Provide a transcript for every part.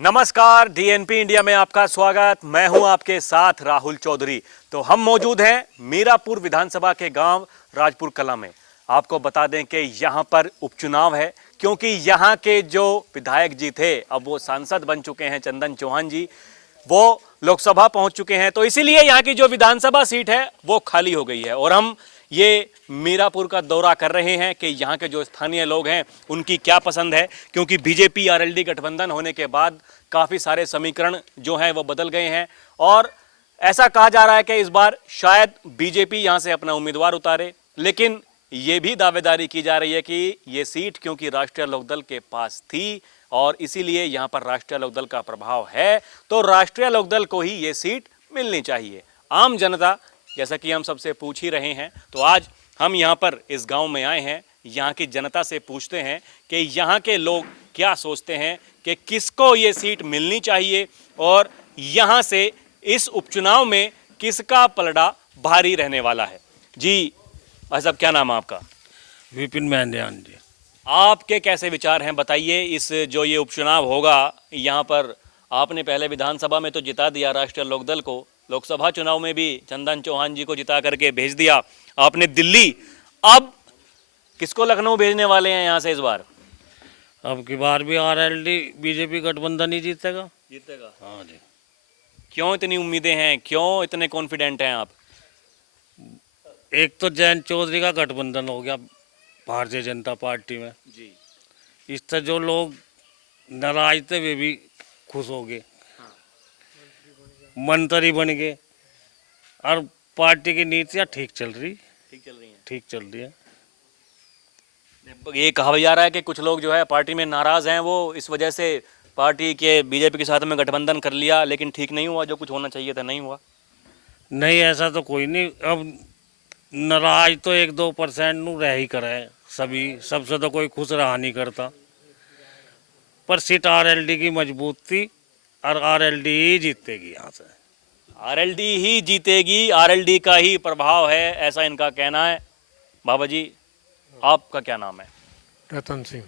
नमस्कार, DNP India में आपका स्वागत। मैं हूं आपके साथ राहुल चौधरी। तो हम मौजूद हैं मीरापुर विधानसभा के गांव राजपुर कला में। आपको बता दें कि यहां पर उपचुनाव है, क्योंकि यहां के जो विधायक जी थे अब वो सांसद बन चुके हैं। चंदन चौहान जी वो लोकसभा पहुंच चुके हैं, तो इसीलिए यहां की जो विधानसभा सीट है वो खाली हो गई है। और हम ये मीरापुर का दौरा कर रहे हैं कि यहाँ के जो स्थानीय लोग हैं उनकी क्या पसंद है, क्योंकि बीजेपी आरएलडी गठबंधन होने के बाद काफ़ी सारे समीकरण जो हैं वो बदल गए हैं। और ऐसा कहा जा रहा है कि इस बार शायद बीजेपी यहाँ से अपना उम्मीदवार उतारे, लेकिन ये भी दावेदारी की जा रही है कि ये सीट क्योंकि राष्ट्रीय लोकदल के पास थी और इसीलिए यहाँ पर राष्ट्रीय लोकदल का प्रभाव है, तो राष्ट्रीय लोकदल को ही ये सीट मिलनी चाहिए। आम जनता जैसा कि हम सबसे पूछ ही रहे हैं, तो आज हम यहाँ पर इस गांव में आए हैं। यहाँ की जनता से पूछते हैं कि यहाँ के लोग क्या सोचते हैं कि किसको ये सीट मिलनी चाहिए और यहाँ से इस उपचुनाव में किसका पलड़ा भारी रहने वाला है। जी भाई साहब, क्या नाम है आपका? विपिन मैंदियान जी। आपके कैसे विचार हैं, बताइए। इस जो ये उपचुनाव होगा यहाँ पर, आपने पहले विधानसभा में तो जिता दिया राष्ट्रीय लोकदल को, लोकसभा चुनाव में भी चंदन चौहान जी को जिता करके भेज दिया आपने दिल्ली। अब किसको लखनऊ भेजने वाले हैं यहाँ से इस बार? अब की बार भी आरएलडी बीजेपी गठबंधन ही जीतेगा। जीतेगा? हाँ जी। क्यों इतनी उम्मीदें हैं, क्यों इतने कॉन्फिडेंट हैं आप? एक तो जयंत चौधरी का गठबंधन हो गया भारतीय जनता पार्टी में, जी। इससे जो लोग नाराज थे वे भी खुश हो गए, मंत्री बन गए और पार्टी की नीतियाँ ठीक चल रही है। ये कहा जा रहा है कि कुछ लोग जो है पार्टी में नाराज हैं, वो इस वजह से पार्टी के बीजेपी के साथ में गठबंधन कर लिया, लेकिन ठीक नहीं हुआ, जो कुछ होना चाहिए था नहीं हुआ। नहीं, ऐसा तो कोई नहीं। अब नाराज तो 1-2% नु रह ही करे, सभी सबसे तो कोई खुश रहा नहीं करता। पर सीट आरएलडी की मजबूत थी और आरएलडी ही जीतेगी यहाँ से। आरएलडी ही जीतेगी, आरएलडी का ही प्रभाव है, ऐसा इनका कहना है। बाबा जी, आपका क्या नाम है? रतन सिंह।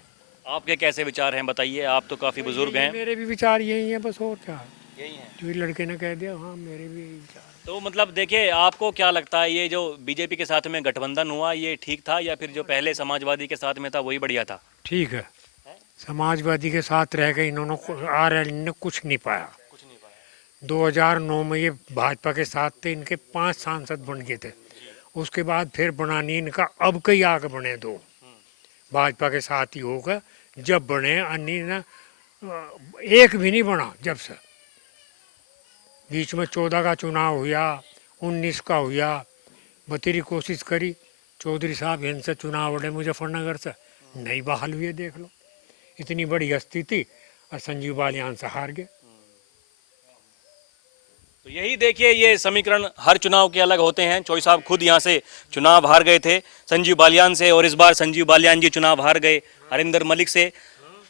आपके कैसे विचार हैं, बताइए। आप तो काफी बुजुर्ग हैं। मेरे भी विचार यही हैं, बस और क्या। यही है। जो ये लड़के ने कह दिया, हाँ मेरे भी यही विचार। तो मतलब देखिए, आपको क्या लगता है, ये जो बीजेपी के साथ में गठबंधन हुआ ये ठीक था, या फिर जो पहले समाजवादी के साथ में था वही बढ़िया था? ठीक है, समाजवादी के साथ रह गए इन्होंने, आरएलडी ने कुछ नहीं पाया। 2009 में ये भाजपा के साथ थे, इनके 5 सांसद बन गए थे। उसके बाद फिर बना नहीं इनका, अब कई आगे बने 2 भाजपा के साथ ही होगा। जब बने अन्य ना, एक भी नहीं बना जब से। बीच में 14 का चुनाव हुआ, 19 का हुआ, बतेरी कोशिश करी। चौधरी साहब इनसे चुनाव लड़े मुजफ्फरनगर से, नहीं बहाल हुए। देख लो, इतनी बड़ी हस्ती थी और संजीव बालियान से हार गए। तो यही देखिए, ये समीकरण हर चुनाव के अलग होते हैं। चौधरी साहब खुद यहाँ से चुनाव हार गए थे संजीव बालियान से, और इस बार संजीव बालियान जी चुनाव हार गए हरिंदर मलिक से।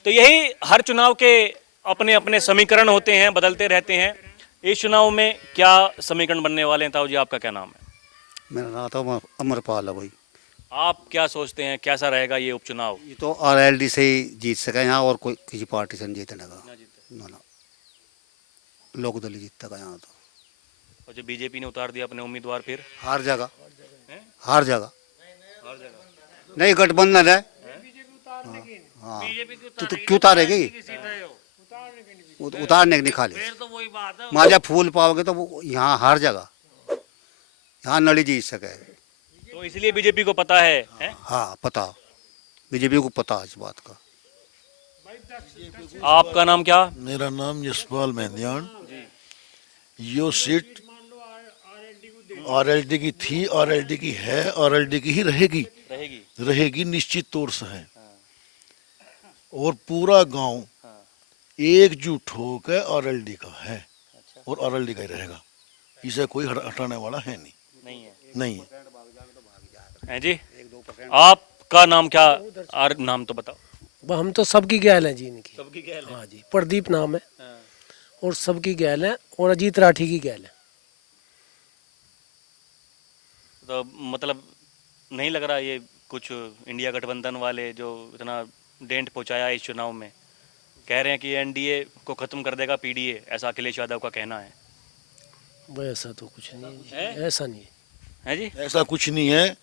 तो यही हर चुनाव के अपने अपने समीकरण होते हैं, बदलते रहते हैं। इस चुनाव में क्या समीकरण बनने वाले हैं, ताऊ जी, आपका क्या नाम है? मेरा नाम तो अमरपाल है भाई। आप क्या सोचते हैं, कैसा रहेगा ये उपचुनाव? ये तो आरएलडी से ही जीत सका यहाँ, और कोई किसी पार्टी से नहीं जीतने का। ना, लोकदल ही जीतता यहाँ तो। और जो बीजेपी ने उतार दिया अपने उम्मीदवार, फिर हार जाएगा, हार जाएगा। नहीं, गठबंधन है। हाँ, तो क्यों उतारेगी? उतारने की नहीं, खाली माजा फूल पाओगे तो वो यहाँ हार जाएगा, यहाँ नली जीत सके। तो इसलिए बीजेपी को पता है? हाँ पता, बीजेपी को पता है इस बात का। आपका नाम क्या? मेरा नाम यशपाल मेहंदियान। यो सीट आरएलडी की थी, आरएलडी की है, आरएलडी की ही रहेगी निश्चित तौर से है। और पूरा गांव एकजुट होकर आरएलडी का है और आरएलडी का ही रहेगा, इसे कोई हटाने वाला है नहीं है जी। आपका नाम क्या? और नाम तो बताओ। हम तो सबकी गैल है जी, इनकी सबकी गैल है। हाँ जी, प्रदीप नाम है और सबकी गैल है, और अजीत राठी की गैल है। तो मतलब नहीं लग रहा ये कुछ इंडिया गठबंधन वाले जो इतना डेंट पहुंचाया इस चुनाव में, कह रहे हैं कि एनडीए को खत्म कर देगा पीडीए, ऐसा अखिलेश यादव का कहना है। भाई ऐसा तो कुछ नहीं है, ऐसा नहीं है। है जी? ऐसा कुछ नहीं है,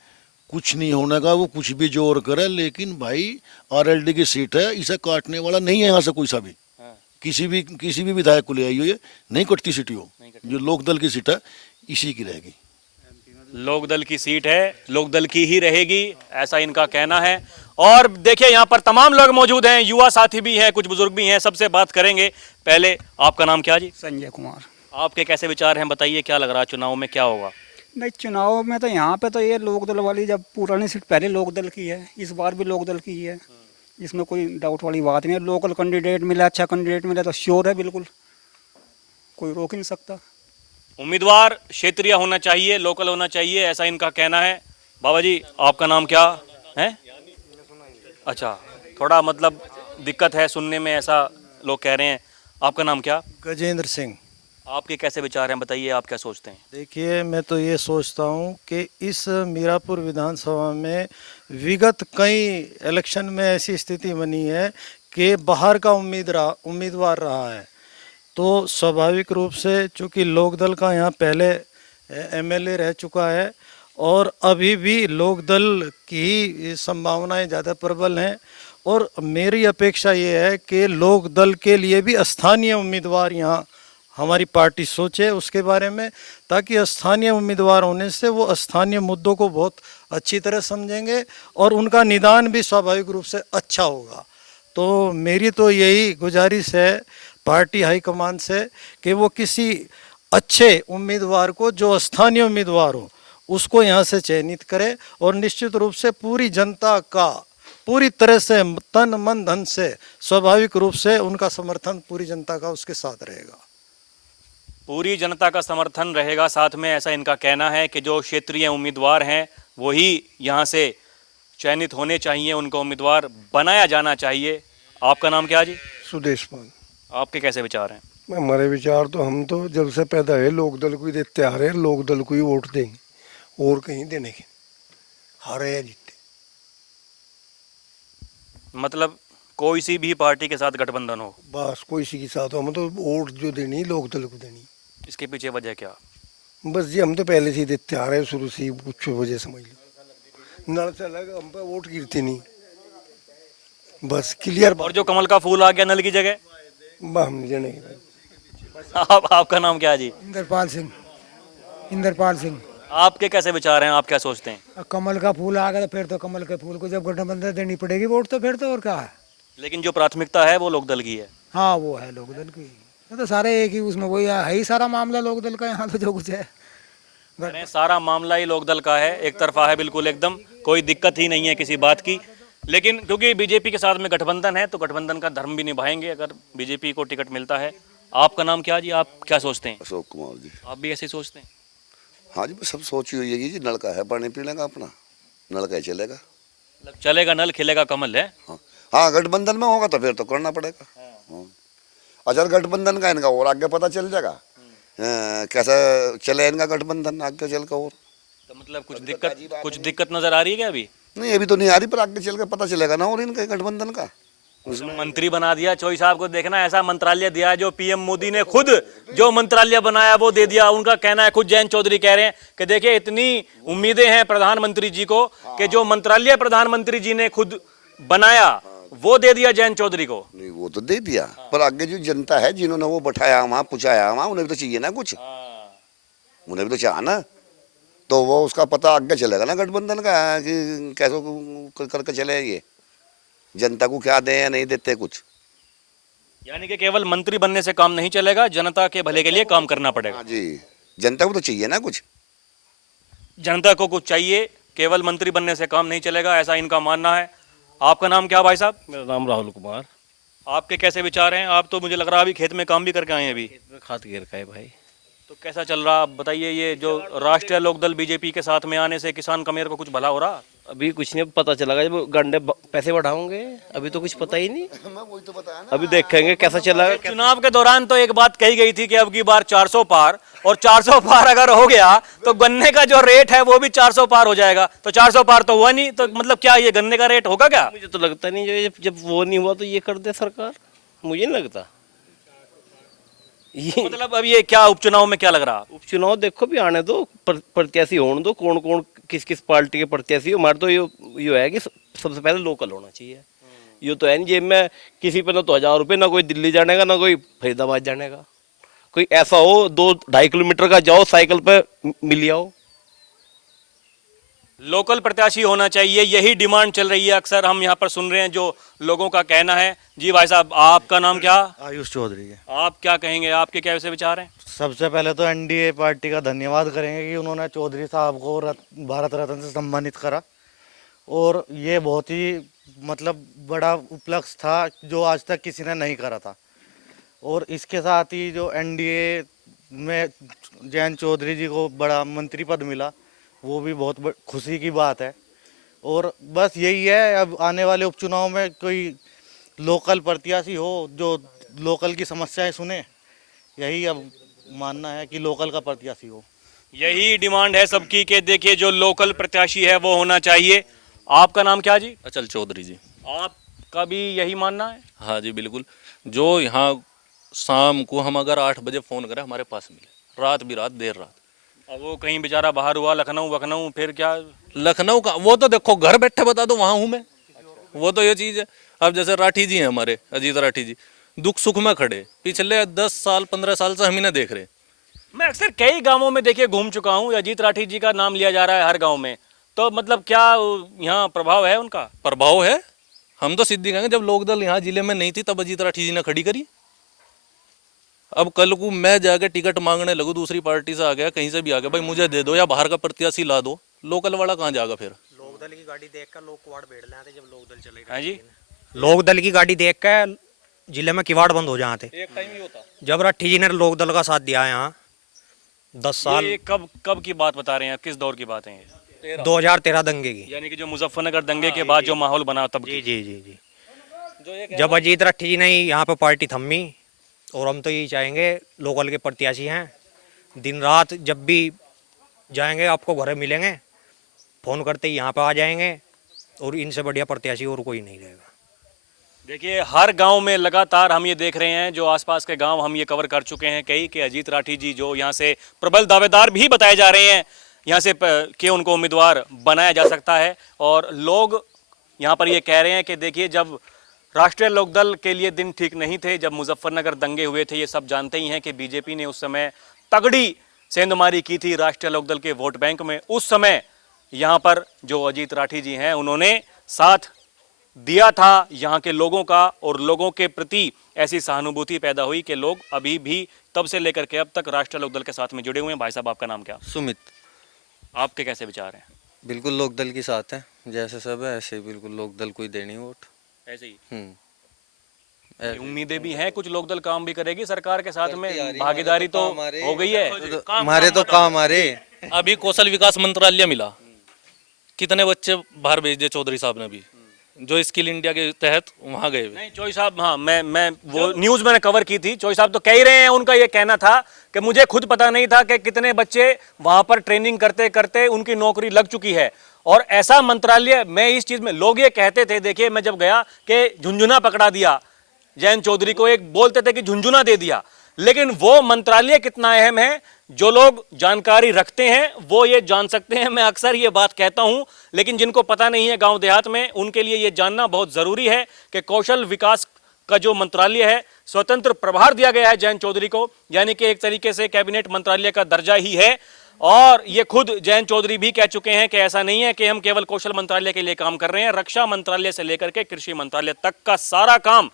कुछ नहीं होने का। वो कुछ भी जोर करे, लेकिन भाई आरएलडी की सीट है, इसे काटने वाला नहीं है यहाँ से कोई सा भी। हाँ। किसी भी विधायक को ले आई हो, ये नहीं कटती सीट हो। जो लोकदल की सीट है इसी की रहेगी। लोकदल की सीट है, लोकदल की ही रहेगी, ऐसा इनका कहना है। और देखिए यहाँ पर तमाम लोग मौजूद हैं, युवा साथी भी हैं, कुछ बुजुर्ग भी हैं, सबसे बात करेंगे। पहले आपका नाम क्या जी? संजय कुमार। आपके कैसे विचार हैं, बताइए क्या लग रहा है चुनाव में क्या होगा? नहीं, चुनाव में तो यहाँ पे तो ये लोकदल वाली, जब पुरानी सीट पहले लोकदल की है, इस बार भी लोकदल की ही है, इसमें कोई डाउट वाली बात नहीं है। लोकल कैंडिडेट मिला, अच्छा कैंडिडेट मिला तो श्योर है, बिल्कुल कोई रोक ही नहीं सकता। उम्मीदवार क्षेत्रीय होना चाहिए, लोकल होना चाहिए, ऐसा इनका कहना है। बाबा जी आपका नाम क्या है? अच्छा, थोड़ा मतलब दिक्कत है सुनने में, ऐसा लोग कह रहे हैं। आपका नाम क्या? गजेंद्र सिंह। आपके कैसे विचार हैं, बताइए आप क्या सोचते हैं? देखिए, मैं तो ये सोचता हूँ कि इस मीरापुर विधानसभा में विगत कई इलेक्शन में ऐसी स्थिति बनी है कि बाहर का उम्मीदवार रहा है, तो स्वाभाविक रूप से चूँकि लोकदल का यहाँ पहले एमएलए रह चुका है और अभी भी लोकदल की ही संभावनाएं ज़्यादा प्रबल हैं। और मेरी अपेक्षा ये है कि लोकदल के लिए भी स्थानीय उम्मीदवार यहाँ हमारी पार्टी सोचे उसके बारे में, ताकि स्थानीय उम्मीदवार होने से वो स्थानीय मुद्दों को बहुत अच्छी तरह समझेंगे और उनका निदान भी स्वाभाविक रूप से अच्छा होगा। तो मेरी तो यही गुजारिश है पार्टी हाईकमान से कि वो किसी अच्छे उम्मीदवार को, जो स्थानीय उम्मीदवार हो, उसको यहाँ से चयनित करे और निश्चित रूप से पूरी जनता का पूरी तरह से तन मन धन से स्वाभाविक रूप से उनका समर्थन पूरी जनता का उसके साथ रहेगा। पूरी जनता का समर्थन रहेगा साथ में, ऐसा इनका कहना है कि जो क्षेत्रीय उम्मीदवार हैं वही यहाँ से चयनित होने चाहिए, उनको उम्मीदवार बनाया जाना चाहिए। आपका नाम क्या जी? सुदेश पाल। आपके कैसे विचार हैं? हमारे विचार तो, हम तो जब से पैदा है लोकदल को ही देते आ रहे हैं, लोकदल को ही वोट देंगे और कहीं देने के, हारे या जीते। मतलब कोई सी भी पार्टी के साथ गठबंधन हो, बस कोई सी के साथ हो, हम तो वोट जो देनी लोकदल को देनी। इसके पीछे वजह क्या? बस जी, हम तो पहले से ही देते आ रहे हैं, शुरू से ही, कुछ वजह समझ लो। नल से अलग हम पे वोट गिरती नहीं, बस क्लियर। और जो कमल का फूल आ गया नल की जगह, हम नहीं जाने। आपका नाम क्या है जी? इंद्रपाल सिंह। इंद्रपाल सिंह। आपके कैसे विचार हैं, आप क्या सोचते हैं? कमल का फूल आ गया तो फिर तो कमल के फूल को जब गठबंधन देनी पड़ेगी वोट, तो फिर तो और क्या है। लेकिन जो प्राथमिकता है वो लोकदल की है। हाँ, वो है लोकदल की। ये तो सारे एक ही उसमें वही है ही सारा मामला लोकदल का, यहाँ तो जो कुछ है अरे सारा मामला ही लोकदल का है, एक तरफा है बिल्कुल, एकदम कोई दिक्कत ही नहीं है किसी बात की। लेकिन क्योंकि बीजेपी के साथ में गठबंधन है तो गठबंधन का धर्म भी निभाएंगे अगर बीजेपी को टिकट मिलता है। आपका नाम क्या जी, आप क्या सोचते हैं? अशोक कुमार जी। आप भी ऐसे ही सोचते हैं? हाँ जी, सब सोची हुई है जी, नल का है, पानी पीने का अपना, नल का ही चलेगा। चलेगा नल, खिलेगा कमल है। हाँ, गठबंधन में होगा तो फिर तो करना पड़ेगा। हाँ। अच्छा, गठबंधन का इनका और आगे पता चल जाएगा कैसा चले इनका गठबंधन आगे चल कर। और तो मतलब कुछ दिक्कत नजर आ रही है क्या अभी? नहीं, अभी तो नहीं आ रही, पर आगे चल कर पता चलेगा ना और इनके गठबंधन का। उसमें मंत्री बना दिया चौई साहब को, देखना ऐसा मंत्रालय दिया है जो पीएम मोदी ने खुद जो मंत्रालय बनाया वो दे दिया। उनका कहना है, खुद जयंत चौधरी कह रहे हैं कि देखिए इतनी उम्मीदें हैं प्रधानमंत्री जी को कि जो मंत्रालय प्रधानमंत्री जी ने खुद बनाया वो दे दिया जयंत चौधरी को। नहीं, वो तो दे दिया, पर आगे जो जनता है जिन्होंने वो बैठाया वहाँ पुछाया वहाँ, उन्हें भी तो चाहिए ना कुछ, उन्हें भी तो चाह ना, तो वो उसका पता आगे चलेगा ना गठबंधन का कि कैसे करके चले ये, जनता को क्या दे या नहीं देते कुछ। यानी कि केवल मंत्री बनने से काम नहीं चलेगा, जनता के भले के लिए काम करना पड़ेगा। हाँ जी, जनता को तो चाहिए ना कुछ, जनता को कुछ चाहिए, केवल मंत्री बनने से काम नहीं चलेगा, ऐसा इनका मानना है। आपका नाम क्या भाई साहब? मेरा नाम राहुल कुमार। आपके कैसे विचार हैं? आप तो मुझे लग रहा है अभी खेत में काम भी करके आए हैं अभी। खाद गिर का है भाई। तो कैसा चल रहा, आप बताइए, ये जो राष्ट्रीय लोकदल बीजेपी के साथ में आने से किसान कमेर को कुछ भला हो रहा? अभी कुछ नहीं पता चला, जब गंडे पैसे बढ़ाओगे, अभी तो कुछ पता ही नहीं। वही तो बताया ना। अभी देखेंगे कैसा चला। चुनाव के दौरान तो एक बात कही गई थी कि अब की बार 400 पार, और 400 पार अगर हो गया तो गन्ने का जो रेट है वो भी 400 पार हो जाएगा। तो 400 पार तो हुआ नहीं, तो मतलब क्या ये गन्ने का रेट होगा क्या? मुझे तो लगता नहीं, जो जब वो नहीं हुआ तो ये कर दे सरकार। मुझे नहीं लगता ये मतलब अब ये क्या उपचुनाव में क्या लग रहा? उपचुनाव देखो भी आने दो, प्रत्याशी होने दो, कौन कौन किस किस पार्टी के प्रत्याशी हो। हमारे तो यो है कि सबसे पहले लोकल होना चाहिए। ये तो है नहीं जेब में किसी पे ना तो 1000 रुपये, ना कोई दिल्ली जाने का, ना कोई फरीदाबाद जाने का। कोई ऐसा हो 2-2.5 किलोमीटर का जाओ साइकिल पे मिल आओ। लोकल प्रत्याशी होना चाहिए, यही डिमांड चल रही है। अक्सर हम यहाँ पर सुन रहे हैं जो लोगों का कहना है। जी भाई साहब, आपका नाम क्या? आयुष चौधरी है। आप क्या कहेंगे, आपके क्या वैसे विचार हैं? सबसे पहले तो एनडीए पार्टी का धन्यवाद करेंगे कि उन्होंने चौधरी साहब को भारत रत्न से सम्मानित करा, और ये बहुत ही मतलब बड़ा उपलक्ष्य था जो आज तक किसी ने नहीं करा था। और इसके साथ ही जो एनडीए में जयंत चौधरी जी को बड़ा मंत्री पद मिला, वो भी बहुत खुशी की बात है। और बस यही है, अब आने वाले उपचुनाव में कोई लोकल प्रत्याशी हो जो लोकल की समस्याएं सुने, यही अब मानना है कि लोकल का प्रत्याशी हो। यही डिमांड है सबकी कि देखिए जो लोकल प्रत्याशी है वो होना चाहिए। आपका नाम क्या जी? अचल चौधरी जी। आपका भी यही मानना है? हाँ जी बिल्कुल। जो यहाँ शाम को हम अगर 8 बजे फ़ोन करें हमारे पास मिले, रात भी रात देर रात। अब वो कहीं बेचारा बाहर हुआ, लखनऊ फिर क्या? लखनऊ का वो तो देखो घर बैठे बता दो वहाँ हूँ मैं। वो तो ये चीज़ है। अब जैसे राठी जी हैं हमारे, अजीत राठी जी, दुख सुख में खड़े, पिछले 10 साल 15 साल से हम इन्हें देख रहे। मैं अक्सर कई गांवों में देखिए घूम चुका हूँ, अजीत राठी जी का नाम लिया जा रहा है हर गांव में। तो मतलब क्या यहाँ प्रभाव है उनका? प्रभाव है। हम तो सिद्धि कहेंगे, जब लोकदल यहाँ जिले में नहीं थी तब अजीत राठी जी ने खड़ी करी। अब कल को मैं जाके टिकट मांगने लगूँ, दूसरी पार्टी से आ गया, कहीं से भी आ गया, भाई मुझे दे दो या बाहर का प्रत्याशी ला दो, लोकल वाला कहाँ जाएगा फिर? लोकदल की गाड़ी देखकर लोग किवाड़ बैठ जाते जब लोकदल चलेगा। हाँ जी, लोकदल की गाड़ी देखकर जिले में किवाड़ बंद हो जाते। एक टाइम ही होता जब राठी जी ने लोकदल का साथ दिया है यहाँ 10 साल। ये कब की बात बता रहे हैं, किस दौर की बात है ये? 2013 दंगे की, यानी कि जो मुजफ्फरनगर दंगे के बाद जो माहौल बना तब जी की। जी जी जी। जब अजीत राठी जी ने यहाँ पे पार्टी थमी, और हम तो यही चाहेंगे, लोकल के प्रत्याशी हैं, दिन रात जब भी जाएंगे आपको घर मिलेंगे, फ़ोन करते ही यहाँ पे आ जाएंगे, और इनसे बढ़िया प्रत्याशी और कोई नहीं रहेगा। देखिए हर गांव में लगातार हम ये देख रहे हैं, जो आसपास के गांव हम ये कवर कर चुके हैं कई, कि अजीत राठी जी जो यहाँ से प्रबल दावेदार भी बताए जा रहे हैं, यहाँ से कि उनको उम्मीदवार बनाया जा सकता है। और लोग यहाँ पर ये कह रहे हैं कि देखिए जब राष्ट्रीय लोकदल के लिए दिन ठीक नहीं थे, जब मुजफ्फरनगर दंगे हुए थे, ये सब जानते ही हैं कि बीजेपी ने उस समय तगड़ी सेंधमारी की थी राष्ट्रीय लोकदल के वोट बैंक में। उस समय यहाँ पर जो अजीत राठी जी हैं उन्होंने साथ दिया था यहाँ के लोगों का, और लोगों के प्रति ऐसी सहानुभूति पैदा हुई कि लोग अभी भी तब से लेकर के अब तक राष्ट्रीय लोकदल के साथ में जुड़े हुए हैं। भाई साहब, आपका नाम क्या? सुमित। आपके कैसे विचार हैं? बिल्कुल लोकदल के साथ है, जैसे सब है ऐसे ही बिल्कुल लोकदल को ही देनी वोट। ऐसे ही उम्मीदें भी हैं, कुछ लोकदल काम भी करेगी सरकार के साथ में, भागीदारी तो हो गई है। हमारे तो काम आ रहे। अभी कौशल विकास मंत्रालय मिला, कितने बच्चे बाहर भेज दिए चौधरी साहब ने भी, जो स्किल इंडिया के तहत वहाँ गए। नहीं चौधरी साहब, हाँ मैं वो न्यूज मैंने कवर की थी। चौधरी साहब तो कह ही रहे हैं, उनका ये कहना था कि मुझे खुद पता नहीं था कि कितने बच्चे वहाँ पर ट्रेनिंग करते करते उनकी नौकरी लग चुकी है। और ऐसा मंत्रालय, मैं इस चीज में, लोग ये कहते थे, देखिए मैं जब गया कि झुंझुना पकड़ा दिया जयंत चौधरी को, एक बोलते थे कि झुंझुना दे दिया, लेकिन वो मंत्रालय कितना अहम है, जो लोग जानकारी रखते हैं वो ये जान सकते हैं। मैं अक्सर ये बात कहता हूं, लेकिन जिनको पता नहीं है गांव देहात में, उनके लिए ये जानना बहुत जरूरी है कि कौशल विकास का जो मंत्रालय है, स्वतंत्र प्रभार दिया गया है जयंत चौधरी को, यानी कि एक तरीके से कैबिनेट मंत्रालय का दर्जा ही है। और ये खुद जयंत चौधरी भी कह चुके हैं कि ऐसा नहीं है कि हम केवल कौशल मंत्रालय के लिए काम कर रहे हैं, रक्षा मंत्रालय से लेकर के कृषि मंत्रालय तक का सारा काम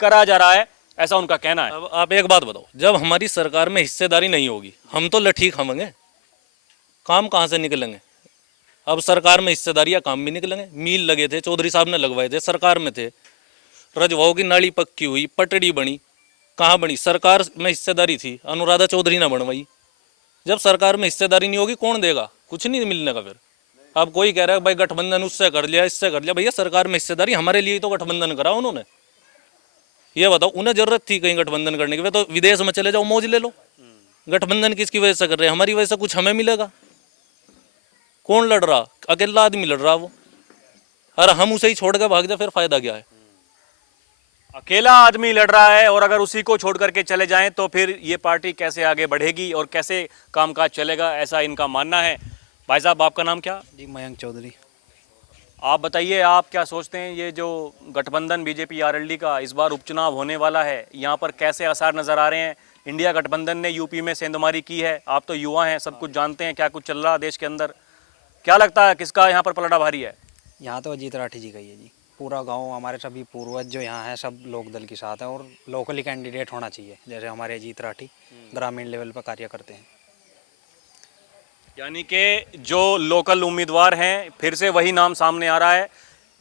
करा जा रहा है, ऐसा उनका कहना है। अब आप एक बात बताओ, जब हमारी सरकार में हिस्सेदारी नहीं होगी, हम तो लठी खाएंगे, काम कहाँ से निकलेंगे? अब सरकार में हिस्सेदारी या काम भी निकलेंगे। मील लगे थे, चौधरी साहब ने लगवाए थे, सरकार में थे। रजवाओं की नाली पक्की हुई, पटड़ी बनी, कहाँ बनी? सरकार में हिस्सेदारी थी, अनुराधा चौधरी ने बनवाई। जब सरकार में हिस्सेदारी नहीं होगी कौन देगा? कुछ नहीं मिलने का। फिर अब कोई कह रहा है भाई गठबंधन उससे कर लिया, इससे कर लिया। भैया सरकार में हिस्सेदारी हमारे लिए तो गठबंधन करा उन्होंने। ये बताओ, उन्हें जरूरत थी कहीं गठबंधन करने की? तो विदेश में चले जाओ, मौज ले लो। गठबंधन किसकी वजह से कर रहे हैं? हमारी वजह से कुछ हमें मिलेगा? कौन लड़ रहा? अकेला आदमी लड़ रहा वो, और हम उसे ही छोड़ के भाग जाए, फिर फायदा क्या है? अकेला आदमी लड़ रहा है और अगर उसी को छोड़ करके चले जाएं तो फिर ये पार्टी कैसे आगे बढ़ेगी और कैसे कामकाज चलेगा, ऐसा इनका मानना है। भाई साहब, आपका नाम क्या? जी मयंक चौधरी। आप बताइए, आप क्या सोचते हैं ये जो गठबंधन बीजेपी आरएलडी का इस बार उपचुनाव होने वाला है, यहाँ पर कैसे आसार नजर आ रहे हैं? इंडिया गठबंधन ने यूपी में सेंधमारी की है, आप तो युवा हैं, सब कुछ जानते हैं क्या कुछ चल रहा है देश के अंदर। क्या लगता है किसका यहाँ पर पलड़ा भारी है? यहाँ तो अजीत राठी जी का ही है जी। पूरा गांव, हमारे सभी पूर्वज जो यहाँ हैं सब लोकदल के साथ हैं और लोकली कैंडिडेट होना चाहिए, जैसे हमारे अजीत राठी ग्रामीण लेवल पर कार्य करते हैं। यानी कि जो लोकल उम्मीदवार हैं फिर से वही नाम सामने आ रहा है।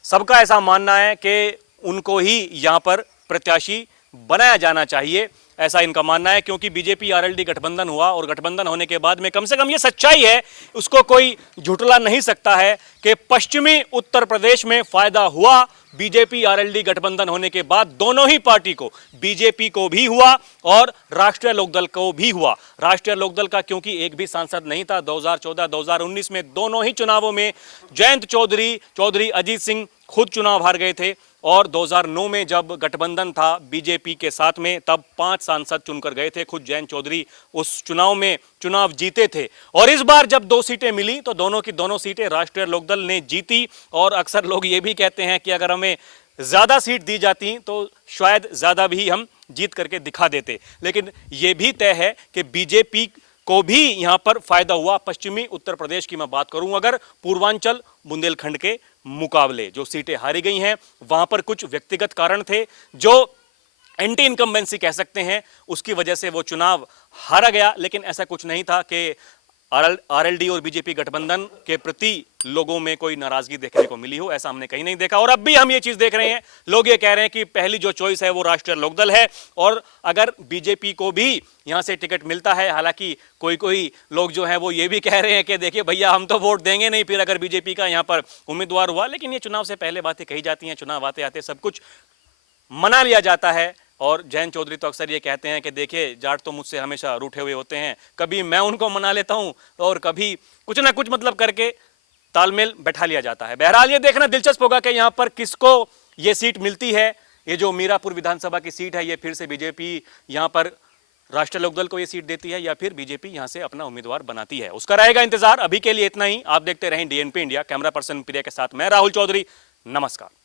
सबका ऐसा मानना है कि उनको ही यहाँ पर प्रत्याशी बनाया जाना चाहिए, ऐसा इनका मानना है, क्योंकि बीजेपी आरएलडी गठबंधन हुआ और गठबंधन होने के बाद में कम से कम ये सच्चाई है, उसको कोई झुटला नहीं सकता है कि पश्चिमी उत्तर प्रदेश में फायदा हुआ बीजेपी आरएलडी गठबंधन होने के बाद दोनों ही पार्टी को, बीजेपी को भी हुआ और राष्ट्रीय लोकदल को भी हुआ। राष्ट्रीय लोकदल का क्योंकि एक भी सांसद नहीं था, 2014 2019 में दोनों ही चुनावों में जयंत चौधरी अजीत सिंह खुद चुनाव हार गए थे और 2009 में जब गठबंधन था बीजेपी के साथ में तब 5 सांसद चुनकर गए थे, खुद जयंत चौधरी उस चुनाव में चुनाव जीते थे। और इस बार जब 2 सीटें मिली तो दोनों की दोनों सीटें राष्ट्रीय लोकदल ने जीती और अक्सर लोग ये भी कहते हैं कि अगर हमें ज्यादा सीट दी जाती तो शायद ज्यादा भी हम जीत करके दिखा देते। लेकिन ये भी तय है कि बीजेपी को भी यहां पर फायदा हुआ। पश्चिमी उत्तर प्रदेश की मैं बात करूं, अगर पूर्वांचल बुंदेलखंड के मुकाबले जो सीटें हारी गई हैं वहां पर कुछ व्यक्तिगत कारण थे, जो एंटी इनकम्बेंसी कह सकते हैं, उसकी वजह से वो चुनाव हारा गया। लेकिन ऐसा कुछ नहीं था कि आरएलडी और बीजेपी गठबंधन के प्रति लोगों में कोई नाराजगी देखने को मिली हो, ऐसा हमने कहीं नहीं देखा। और अब भी हम ये चीज देख रहे हैं, लोग ये कह रहे हैं कि पहली जो चॉइस है वो राष्ट्रीय लोकदल है और अगर बीजेपी को भी यहां से टिकट मिलता है, हालांकि कोई लोग जो हैं वो ये भी कह रहे हैं कि देखिए भैया हम तो वोट देंगे नहीं फिर अगर बीजेपी का यहां पर उम्मीदवार हुआ। लेकिन ये चुनाव से पहले बातें कही जाती हैं, चुनाव आते आते सब कुछ मना लिया जाता है। और जयंत चौधरी तो अक्सर ये कहते हैं कि देखिए जाट तो मुझसे हमेशा रूठे हुए होते हैं, कभी मैं उनको मना लेता हूं और कभी कुछ ना कुछ मतलब करके तालमेल बैठा लिया जाता है। बहरहाल ये देखना दिलचस्प होगा कि यहाँ पर किसको ये सीट मिलती है। ये जो मीरापुर विधानसभा की सीट है ये फिर से बीजेपी यहाँ पर राष्ट्रीय लोकदल को ये सीट देती है या फिर बीजेपी यहाँ से अपना उम्मीदवार बनाती है, उसका रहेगा इंतजार। अभी के लिए इतना ही। आप देखते रहें डीएनपी इंडिया। कैमरा पर्सन प्रिया के साथ मैं राहुल चौधरी, नमस्कार।